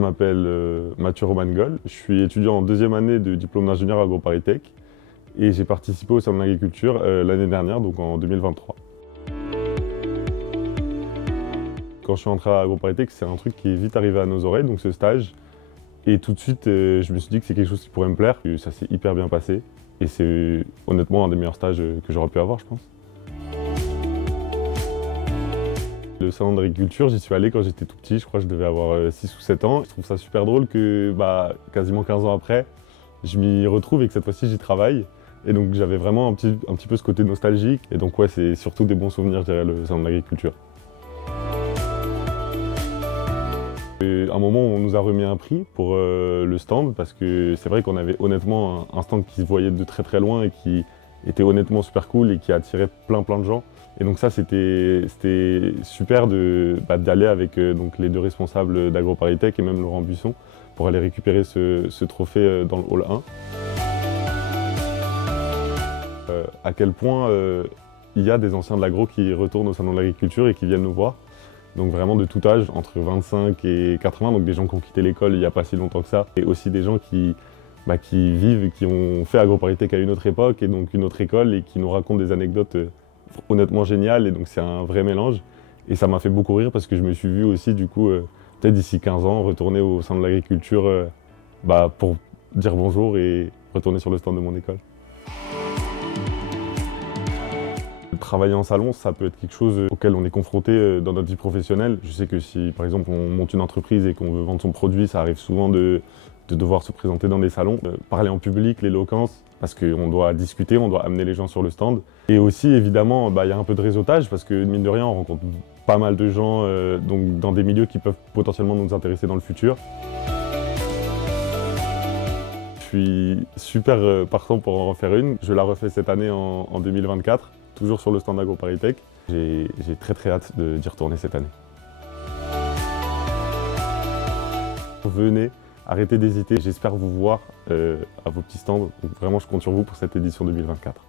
m'appelle Mathieu Romangol, je suis étudiant en deuxième année de diplôme d'ingénieur AgroParisTech et j'ai participé au salon de l'agriculture l'année dernière, donc en 2023. Quand je suis entré à AgroParisTech, c'est un truc qui est vite arrivé à nos oreilles, donc ce stage. Et tout de suite, je me suis dit que c'est quelque chose qui pourrait me plaire. Et ça s'est hyper bien passé et c'est honnêtement un des meilleurs stages que j'aurais pu avoir, je pense. Le salon de l'agriculture, j'y suis allé quand j'étais tout petit, je crois que je devais avoir 6 ou 7 ans. Je trouve ça super drôle que quasiment 15 ans après, je m'y retrouve et que cette fois-ci j'y travaille. Et donc j'avais vraiment un petit peu ce côté nostalgique. Et donc ouais, c'est surtout des bons souvenirs, je dirais, le salon de l'agriculture. À un moment, on nous a remis un prix pour le stand parce que c'est vrai qu'on avait honnêtement un stand qui se voyait de très très loin et qui était honnêtement super cool et qui attirait plein de gens. Et donc ça, c'était super d'aller avec donc, les deux responsables d'AgroParisTech et même Laurent Buisson pour aller récupérer ce trophée dans le hall 1. À quel point il y a des anciens de l'agro qui retournent au salon de l'agriculture et qui viennent nous voir. Donc vraiment de tout âge, entre 25 et 80, donc des gens qui ont quitté l'école il n'y a pas si longtemps que ça, et aussi des gens qui vivent et qui ont fait AgroParisTech à une autre époque et donc une autre école et qui nous racontent des anecdotes honnêtement géniales, et donc c'est un vrai mélange. Et ça m'a fait beaucoup rire parce que je me suis vu aussi du coup, peut-être d'ici 15 ans, retourner au sein de l'agriculture pour dire bonjour et retourner sur le stand de mon école. Travailler en salon, ça peut être quelque chose auquel on est confronté dans notre vie professionnelle. Je sais que si, par exemple, on monte une entreprise et qu'on veut vendre son produit, ça arrive souvent de devoir se présenter dans des salons. Parler en public, l'éloquence, parce qu'on doit discuter, on doit amener les gens sur le stand. Et aussi, évidemment, y a un peu de réseautage, parce que mine de rien, on rencontre pas mal de gens donc dans des milieux qui peuvent potentiellement nous intéresser dans le futur. Je suis super partant pour en refaire une. Je la refais cette année en 2024. Toujours sur le stand d'AgroParisTech. J'ai très hâte d'y retourner cette année. Venez, arrêtez d'hésiter. J'espère vous voir à vos petits stands. Donc vraiment, je compte sur vous pour cette édition 2024.